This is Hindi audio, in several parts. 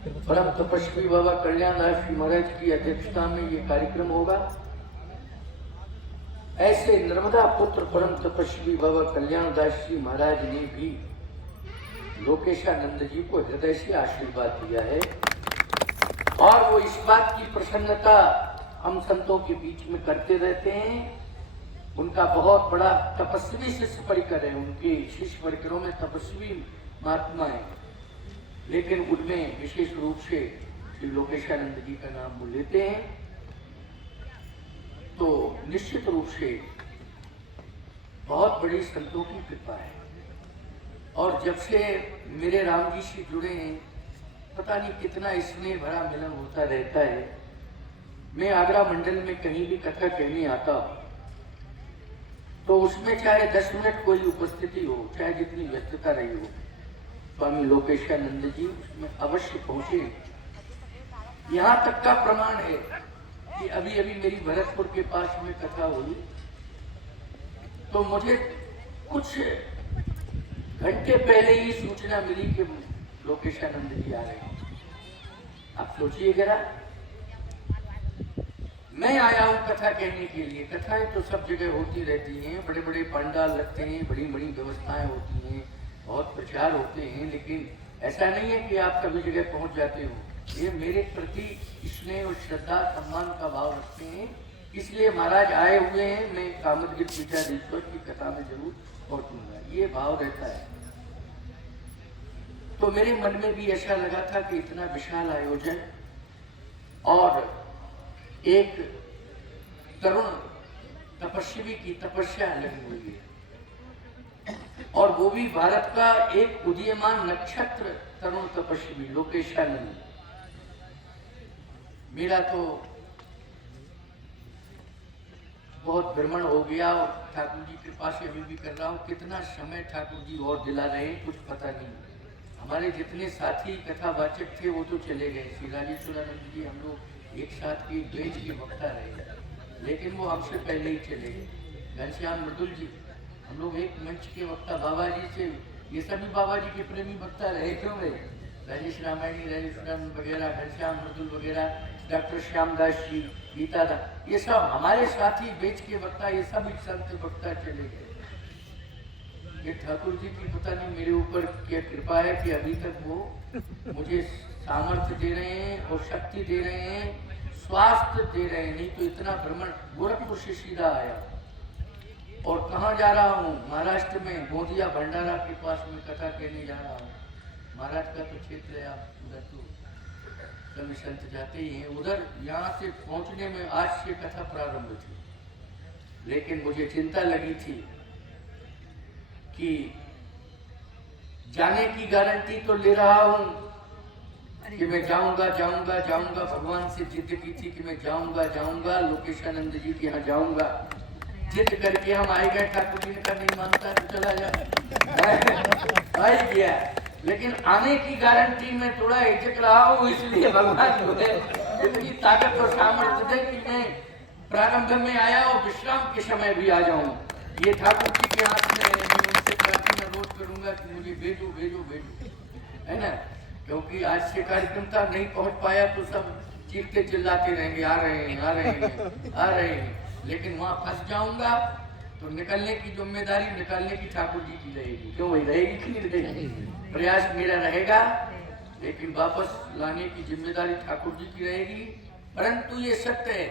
परम तपस्वी बाबा कल्याण दास जी महाराज की अध्यक्षता में ये कार्यक्रम होगा। ऐसे नर्मदा पुत्र परम तपस्वी बाबा कल्याण दास जी महाराज ने भी लोकेशानंद जी को हृदय से आशीर्वाद दिया है और वो इस बात की प्रसन्नता हम संतों के बीच में करते रहते हैं। उनका बहुत बड़ा तपस्वी शिष्य परिकर है, उनके शिष्य परिकरों में तपस्वी महात्मा है, लेकिन उनमें विशेष रूप से श्री लोकेशानंद जी का नाम वो लेते हैं। तो निश्चित रूप से बहुत बड़ी संतों की कृपा है। और जब से मेरे राम जी से जुड़े हैं, पता नहीं कितना स्नेह भरा मिलन होता रहता है। मैं आगरा मंडल में कहीं भी कथा कहने आता तो उसमें चाहे 10 मिनट कोई उपस्थिति हो, चाहे जितनी व्यस्तता रही हो, स्वामी लोकेशानंद जी उसमें अवश्य पहुंचे। यहाँ तक का प्रमाण है कि अभी अभी मेरी भरतपुर के पास में कथा हुई तो मुझे कुछ घंटे पहले ही सूचना मिली कि लोकेशानंद जी आ रहे हैं। आप सोचिए जरा, मैं आया हूं कथा कहने के लिए। कथाएं तो सब जगह होती रहती हैं, बड़े बड़े पंडाल लगते हैं, बड़ी बड़ी व्यवस्थाएं होती हैं, बहुत प्रचार होते हैं, लेकिन ऐसा नहीं है कि आप सभी जगह पहुंच जाते हो। ये मेरे प्रति स्नेह और श्रद्धा सम्मान का भाव रखते हैं, इसलिए महाराज आए हुए हैं, मैं कामदगिरि पीठाधीश्वर की कथा में जरूर पहुंचूंगा, ये भाव रहता है। तो मेरे मन में भी ऐसा लगा था कि इतना विशाल आयोजन और एक तरुण तपस्वी की तपस्या लगी हुई है, और वो भी भारत का एक उदीयमान नक्षत्र तरुण तपस्वी लोकेशानंद। मेरा तो बहुत भ्रमण हो गया और ठाकुर जी कृपा से अभी भी कर रहा हूँ। कितना समय ठाकुर जी और दिला रहे हैं कुछ पता नहीं। हमारे जितने साथी कथावाचक थे वो तो चले गए। श्री राजेश्वरानंद जी हम लोग एक साथ के बेच के वक्ता रहे, लेकिन वो हमसे पहले ही चले गए। घनश्याम मृदुल जी, हम लोग एक मंच के वक्ता बाबा जी से, ये सभी बाबा जी के प्रेमी वक्ता रहे क्यों गए? राजेश रामायणी, राजेश्वरानंद वगैरह, घनश्याम मृदुल वगैरह, डॉक्टर श्यामदास जी, गीता दा, ये सब हमारे साथी बेच के वक्ता, ये सब संत वक्ता चले गए। ये ठाकुर जी की पता नहीं मेरे ऊपर क्या कृपा है कि अभी तक वो मुझे सामर्थ्य दे रहे हैं और शक्ति दे रहे हैं, स्वास्थ्य दे रहे हैं। नहीं तो इतना भ्रमण गोरखपुर से सीधा आया। और कहाँ जा रहा हूँ? महाराष्ट्र में गोंदिया भंडारा के पास में कथा कहने जा रहा हूँ। महाराज का तो क्षेत्र है, आप उधर तो सभी संत जाते ही हैं। उधर यहाँ से पहुँचने में आज से कथा प्रारंभ थी, लेकिन मुझे चिंता लगी थी कि जाने की गारंटी तो ले रहा हूँ कि मैं जाऊंगा जाऊंगा जाऊंगा, भगवान से जिद की थी कि मैं जाऊंगा जाऊंगा, लोकेशानंद जी के यहाँ जाऊंगा। जिद करके हम आए गए, ठाकुर जी ने कहा नहीं मानता तो चला जा। आ गया, लेकिन आने की गारंटी में थोड़ा हिचक रहा हूँ, इसलिए भगवान जो है इतनी ताकत और सामर्थ्य दे कि मैं प्रारंभ में आया और विश्राम के समय भी आ जाऊं। ये ठाकुर जी के हाथ में है। मैं उनसे प्रार्थना रोज करूंगा कि मुझे भेजो भेजो भेजो, है ना, क्योंकि आज से कार्यक्रम था, नहीं पहुंच पाया तो सब चीखते चिल्लाते रहेंगे आ रहे हैं आ रहे हैं आ रहे हैं। लेकिन वहां फंस जाऊंगा तो निकलने की जिम्मेदारी निकालने की ठाकुर जी की रहेगी। क्यों भाई, रहेगी कि नहीं रहेगी? प्रयास मेरा रहेगा, लेकिन वापस लाने की जिम्मेदारी ठाकुर जी की रहेगी। परंतु ये सत्य है,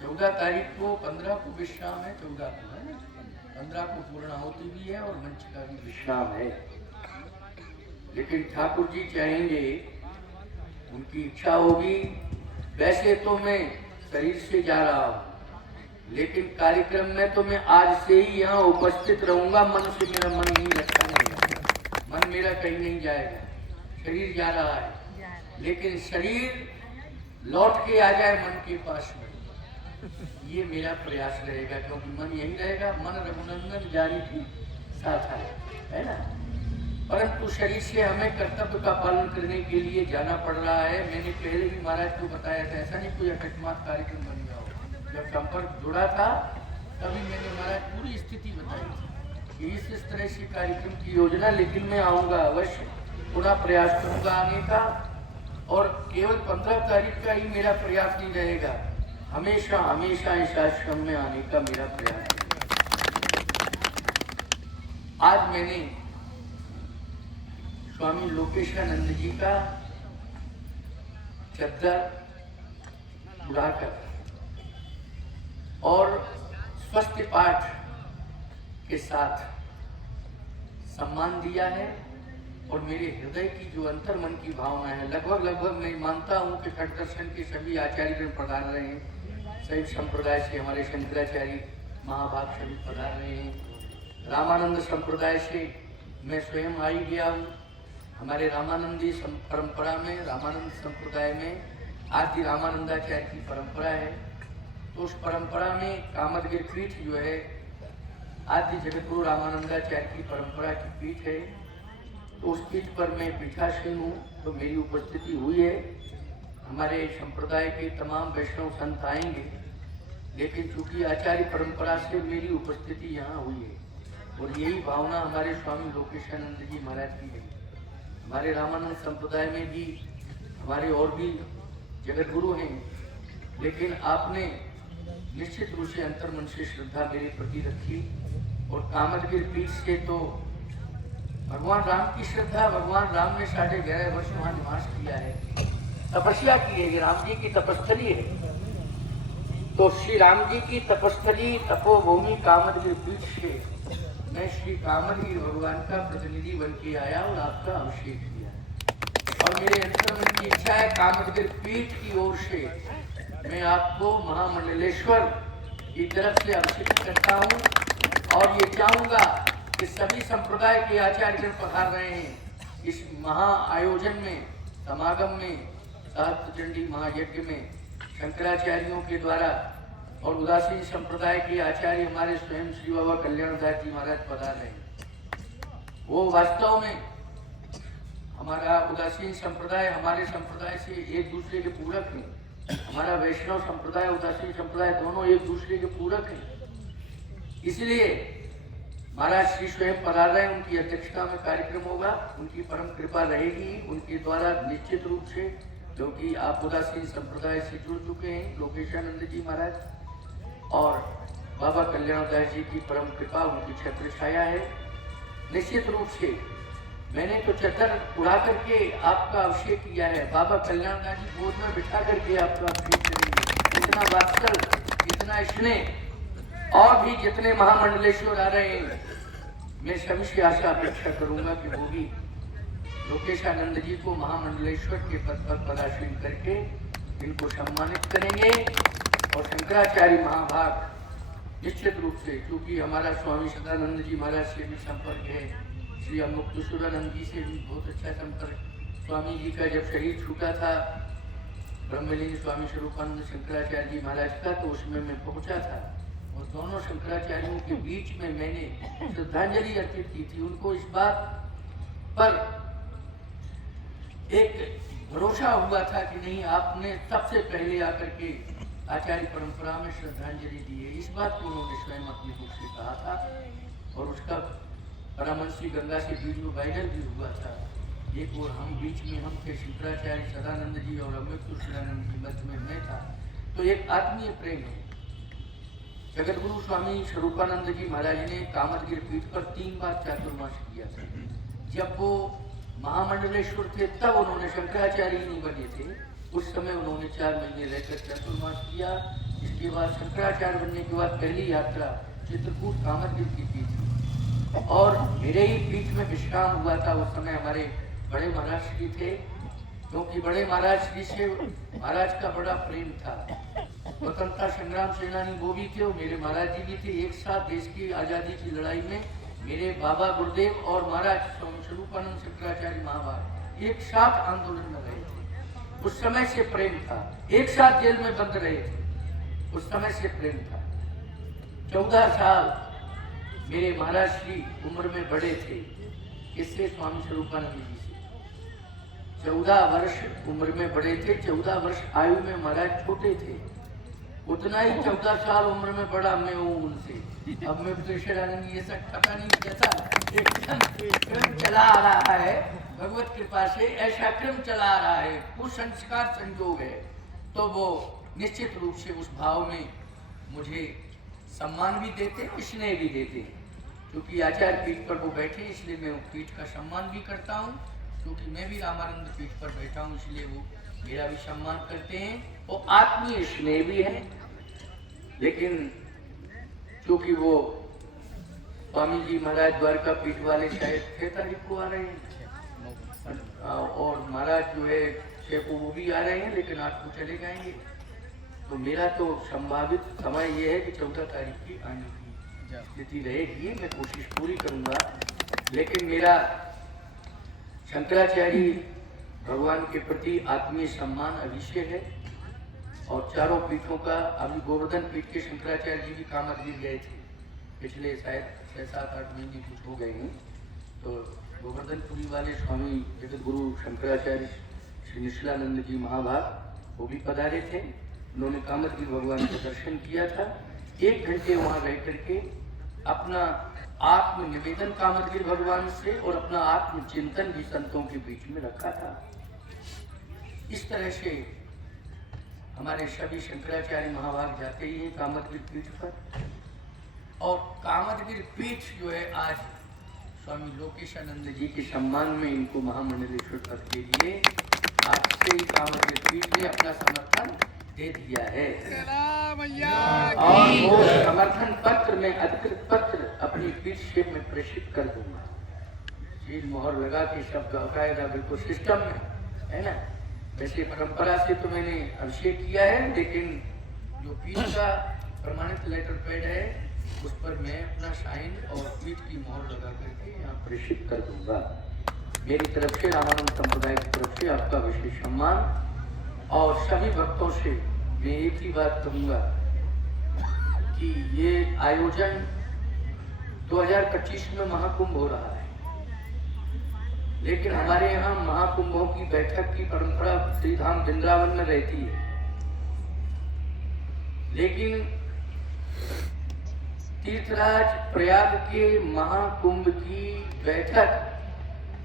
14 तारीख को, 15 को विश्राम है, 14 को है ना, 15 को पूर्णाहुति भी है और मंच का भी विश्राम है। लेकिन ठाकुर जी चाहेंगे, उनकी इच्छा होगी। वैसे तो मैं शरीर से जा रहा हूँ, लेकिन कार्यक्रम में तो मैं आज से ही यहाँ उपस्थित रहूंगा। मन से मेरा मन नहीं लगता, नहीं, मन मेरा कहीं नहीं जाएगा। शरीर जा रहा है, लेकिन शरीर लौट के आ जाए मन के पास में, ये मेरा प्रयास रहेगा। क्योंकि मन यही रहेगा, मन रघुनंदन जारी की साथ है ना। परंतु शरीर से हमें कर्तव्य का पालन करने के लिए जाना पड़ रहा है। मैंने पहले भी महाराज को बताया था, ऐसा नहीं कोई अकस्मात कार्यक्रम बन गया हो। जब संपर्क जुड़ा था तभी मैंने महाराज पूरी स्थिति बताई थी कि इस तरह से कार्यक्रम की योजना, लेकिन मैं आऊँगा अवश्य। पुनः प्रयास करूंगा आने का, और केवल 15 तारीख का ही मेरा प्रयास नहीं रहेगा, हमेशा हमेशा इस आश्रम में आने का मेरा प्रयास है। आज मैंने स्वामी लोकेशानंद जी का चद्दर उड़ाकर और स्वस्थ पाठ के साथ सम्मान दिया है, और मेरे हृदय की जो अंतर मन की भावना है, लगभग मैं मानता हूँ कि खट दर्शन के सभी आचार्य पधार रहे हैं, शैव संप्रदाय से हमारे शंकराचार्य महाभाग सभी पधार रहे हैं, रामानंद संप्रदाय से मैं स्वयं आई गया हूँ। हमारे रामानंदी परंपरा में, रामानंद संप्रदाय में आदि रामानंदाचार्य की परंपरा है, तो उस परंपरा में कामदगिरि पीठ जो है आदि जगतगुरु रामानंदाचार्य की परंपरा की पीठ है, तो उस पीठ पर मैं पीठासीन हूँ, तो मेरी उपस्थिति हुई है। हमारे संप्रदाय के तमाम वैष्णव संत आएंगे, लेकिन चूंकि आचार्य परंपरा से मेरी उपस्थिति यहाँ हुई है, और यही भावना हमारे स्वामी लोकेशानंद जी महाराज की है। हमारे रामानंद संप्रदाय में भी हमारे और भी जगत गुरु हैं, लेकिन आपने निश्चित रूप से अंतर्मन से श्रद्धा मेरे प्रति रखी, और कामदगिरि पीठ से तो भगवान राम की श्रद्धा, भगवान राम ने 11.5 वर्ष वहाँ निवास किया है, तपस्या की है, ये राम जी की तपस्थली है। तो श्री राम जी की तपस्थली तपोभूमि कामदगिरि पीठ से मैं श्री कामदगिरि भगवान का प्रतिनिधि बन के आया और आपका अभिषेक किया, और मेरे अंतर्मन की इच्छा है कामदगिरि पीठ की ओर से मैं आपको महामंडलेश्वर की तरफ से अभिषेक करता हूँ, और ये चाहूँगा कि सभी संप्रदाय के आचार्य पधार रहे हैं इस महा आयोजन में, समागम में, सहस्त्र चंडी महायज्ञ में शंकराचार्यों के द्वारा, और उदासीन संप्रदाय के आचार्य हमारे स्वयं श्री बाबा कल्याणदास जी महाराज पधार रहे हैं। वो वास्तव में हमारा उदासीन संप्रदाय हमारे संप्रदाय से एक दूसरे के पूरक हैं, हमारा वैष्णव संप्रदाय उदासीन संप्रदाय दोनों एक दूसरे के पूरक हैं। इसलिए महाराज श्री स्वयं पधार रहे हैं, उनकी अध्यक्षता में कार्यक्रम होगा, उनकी परम कृपा रहेगी उनके द्वारा निश्चित रूप से, क्योंकि आप उदासीन संप्रदाय से जुड़ चुके हैं लोकेशानंद जी महाराज, और बाबा कल्याणदास जी की परम कृपा उनकी छत्र छाया है। निश्चित रूप से मैंने तो चद्दर उड़ा करके आपका अभिषेक किया है, बाबा कल्याणदास जी गोद में बिठा करके आपका अभिषेक करेंगे। इतना वात्सल्य, इतना स्नेह, और भी जितने महामंडलेश्वर आ रहे हैं, मैं सभी से आशा अपेक्षा करूंगा कि वो भी लोकेशानंद जी को महामंडलेश्वर के पद पर पदासीन करके इनको सम्मानित करेंगे, और शंकराचार्य महाभाग निश्चित रूप से, क्योंकि हमारा स्वामी सदानंद जी महाराज से भी संपर्क है, श्री मुक्तेश्वरानंद जी से भी बहुत अच्छा संपर्क, स्वामी जी का जब शरीर छूटा था ब्रह्मलीन स्वामी स्वरूपानंद शंकराचार्य जी महाराज का, तो उसमें मैं पहुंचा था, और दोनों शंकराचार्यों के बीच में मैंने श्रद्धांजलि अर्पित की थी। उनको इस बात पर एक भरोसा हुआ था कि नहीं, आपने सबसे पहले आकर के आचार्य परंपरा में श्रद्धांजलि दी है, इस बात को उन्होंने स्वयं अपने मुख से कहा था, और उसका परामर्शी गंगा से वीडियो वायरल भी हुआ था। एक और हम बीच में हम थे, शंकराचार्य सदानंद जी और अमृतसरानंद जी मध्य में मैं था, तो एक आत्मीय प्रेम है। जगतगुरु स्वामी स्वरूपानंद जी महाराज ने कामदगिरि पीठ पर 3 बार चातुर्मास किया था। जब वो महामंडलेश्वर थे तब उन्होंने शंकराचार्य नहीं बने थे, उस समय उन्होंने 4 महीने रहकर चातुर्मास किया। इसके बाद शंकराचार्य बनने के बाद पहली यात्रा चित्रकूट कामदगिरि की थी, और मेरे ही पीठ में विश्राम हुआ था। उस समय हमारे बड़े महाराज श्री थे, क्योंकि बड़े महाराज श्री से महाराज का बड़ा प्रेम था। स्वतंत्रता संग्राम सेनानी वो भी थे, और मेरे महाराज जी भी थे। एक साथ देश की आज़ादी की लड़ाई में मेरे बाबा गुरुदेव और महाराज स्वरूपानंद शंकराचार्य महाभाग एक साथ आंदोलन में रहे थे। उस समय से प्रेम था, एक साथ जेल में बंद रहे थे, उस समय से प्रेम था। 14 साल मेरे महाराज श्री उम्र में बड़े थे, इससे स्वामी स्वरूपानंद जी से 14 वर्ष उम्र में बड़े थे। 14 वर्ष आयु में महाराज छोटे थे, उतना ही 14 साल उम्र में बड़ा मैं हूँ उनसे। अब मैं प्रेशर ये सब पता नहीं कैसा एकदम चला आ रहा है, भगवत कृपा से ऐसा क्रम चला आ रहा है, वो संस्कार संयोग है, तो वो निश्चित रूप से उस भाव में मुझे सम्मान भी देते, स्नेह भी देते हैं। क्योंकि आचार्य पीठ पर वो बैठे, इसलिए मैं पीठ का सम्मान भी करता हूँ। क्योंकि मैं भी रामानंद पीठ पर बैठा हूँ, इसलिए वो मेरा भी सम्मान करते हैं और आत्मीय स्नेह भी है। लेकिन क्योंकि वो स्वामी जी महाराज द्वारका पीठ वाले शायद 6 तारीख को आ रहे हैं और महाराज जो है 6 को वो भी आ रहे हैं, लेकिन 8 को चले जाएंगे। तो मेरा तो संभावित समय ये है कि 14 तारीख की आने की स्थिति रहेगी। मैं कोशिश पूरी करूंगा, लेकिन मेरा शंकराचार्य भगवान के प्रति आत्मीय सम्मान अवश्य है। और चारों पीठों का, अभी गोवर्धन पीठ के शंकराचार्य जी भी कामतगिर गए थे, पिछले शायद 6-7-8 महीने कुछ हो गए हैं। तो गोवर्धनपुरी वाले स्वामी जगत गुरु शंकराचार्य श्री निश्चलानंद जी महाभाग वो भी पधारे थे। उन्होंने कामतगिर भगवान का दर्शन किया था। 1 घंटे वहाँ रह करके अपना आत्म निवेदन कामतगिर भगवान से और अपना आत्म चिंतन भी संतों के बीच में रखा था। इस तरह से हमारे सभी शंकराचार्य महाभाग जाते ही हैं कामतगिर पीठ पर। और कामतगिर पीठ जो है आज स्वामी लोकेशानंद जी के सम्मान में इनको महामंडलेश्वर पद के लिए आज से ही कामतगिर पीठ ने अपना समर्थन दे दिया है। और वो समर्थन पत्र में अधिकृत पत्र अपनी पीठ से मैं प्रेषित कर दूंगा। सील मोहर लगा के सब बाकायदा बिल्कुल सिस्टम में है ना। वैसे परंपरा से तो मैंने अभिषेक किया है, लेकिन जो पीठ का प्रमाणित लेटर पैड है उस पर मैं अपना साइन और पीठ की मोहर लगा करके यहाँ प्रेषित कर दूंगा। मेरी तरफ से, रामानंद संप्रदाय की तरफ से आपका विशेष सम्मान। और सभी भक्तों से मैं एक ही बात कहूँगा कि ये आयोजन 2025 में महाकुंभ हो रहा है, लेकिन हमारे यहाँ महाकुंभों की बैठक की परंपरा श्रीधाम वृंदावन में रहती है। लेकिन तीर्थराज प्रयाग के महाकुंभ की बैठक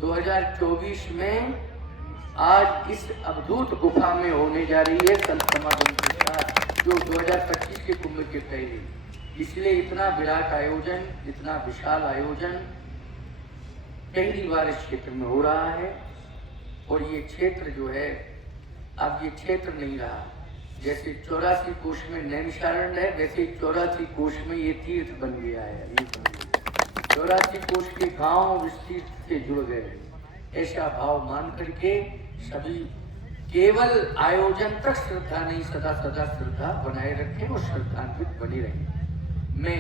2024 में आज इस अवधूत गुफा में होने जा रही है संत समागम के साथ, जो 2025 के कुंभ के पहले। इसलिए इतना विराट आयोजन, इतना विशाल आयोजन पहली बार इस क्षेत्र में हो रहा है। और ये क्षेत्र जो है, अब ये क्षेत्र नहीं रहा। जैसे 84 कोष में नैमिषारण्य है, वैसे 84 कोष में ये तीर्थ बन गया है। 84 कोष के गांव इस तीर्थ से जुड़ गए। ऐसा भाव मान करके सभी केवल आयोजन तक श्रद्धा नहीं, सदा सदा श्रद्धा बनाए रखें और श्रद्धान्वित बने रहें। मैं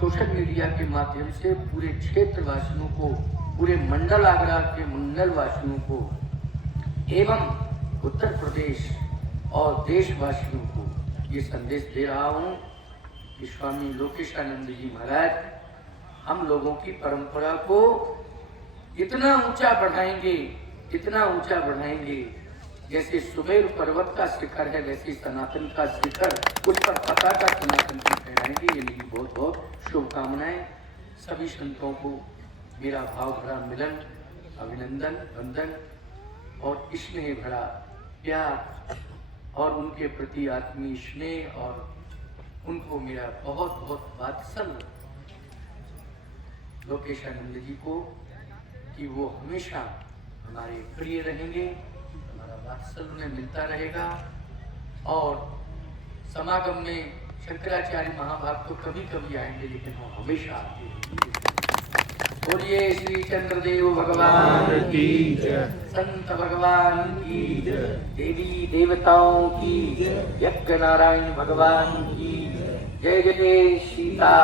सोशल मीडिया के माध्यम से पूरे क्षेत्रवासियों को, पूरे मंडल आगरा के मंडल वासियों को एवं उत्तर प्रदेश और देशवासियों को ये संदेश दे रहा हूँ कि स्वामी लोकेशानंद जी महाराज हम लोगों की परंपरा को इतना ऊंचा बढ़ाएंगे, इतना ऊंचा बढ़ाएंगे, जैसे सुमेरु पर्वत का शिखर है वैसे सनातन का शिखर, उस पर पताका सनातन की फहराएंगे। ये मेरी बहुत बहुत शुभकामनाएं। सभी संतों को मेरा भाव भरा मिलन, अभिनंदन, वंदन और स्नेह भरा प्यार और उनके प्रति आत्मीय स्नेह और उनको मेरा बहुत बहुत वात्सल्य लोकेशानंद जी को कि वो हमेशा हमारे प्रिय रहेंगे, हमारा वात्सल्य उन्हें मिलता रहेगा। और समागम में शंकराचार्य महाभाग तो कभी कभी आएंगे, लेकिन वो हमेशा आते रहेंगे। बोलिए श्री चंद्रदेव भगवान की जय, संत भगवान की जय, देवी देवताओं की जय, यज्ञ नारायण भगवान की जय। जय जय सीता।